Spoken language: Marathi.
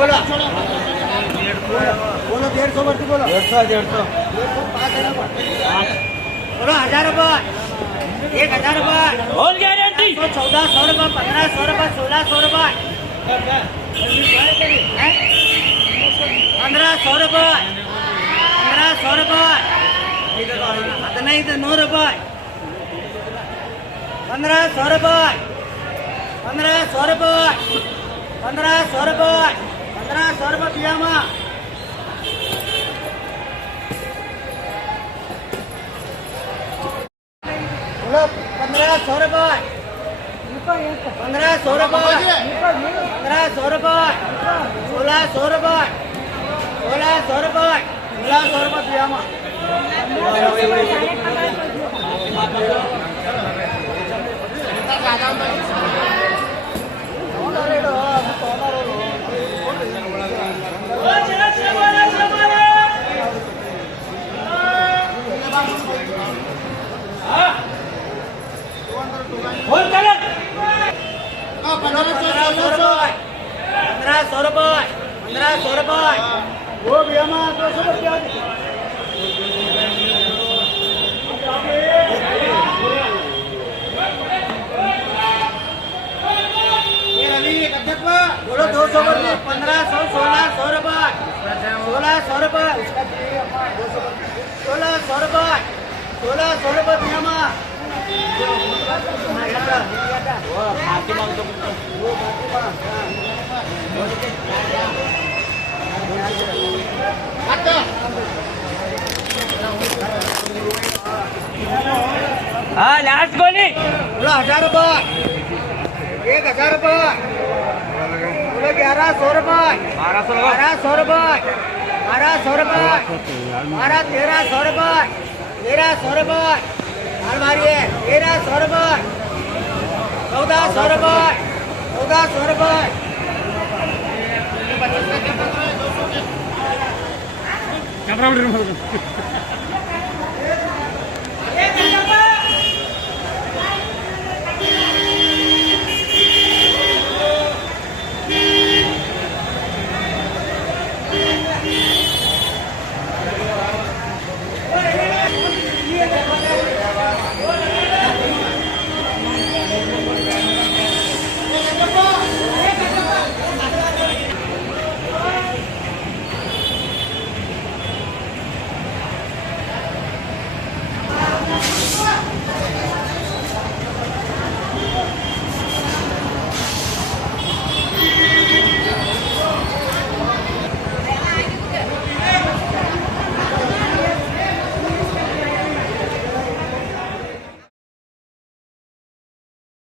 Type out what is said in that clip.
बोलो 150 भरती बोलो 150 बोलो 1000 रुपये 1000 रुपये और गारंटी 1400 रुपये 1500 रुपये 1600 रुपये 1500 रुपये 1500 रुपये आता नहीं तो 9 रुपये 1500 रुपये 1500 रुपये 1500 रुपये 1500 रुपये दिया माँ 1500 रुपये 1500 रुपये 1500 रुपये 1600 रुपये 1600 रुपये 1600 रुपये दिया माँ वो भैया माँ 200 रुपया बोलो 200 रुपये 1500 1600 रुपये 1600 रुपये 1600 रुपये 1600 रुपये भैया माँ हाँ लास्ट बोली बोलो 1000 रुपये 1000 रुपये बोलो 1100 रुपये 1200 रुपये 1200 रुपये 1300 रुपये 1300 रुपये अलमारी है 1300 रुपये 1400 रुपये 1400 रुपये कैमरा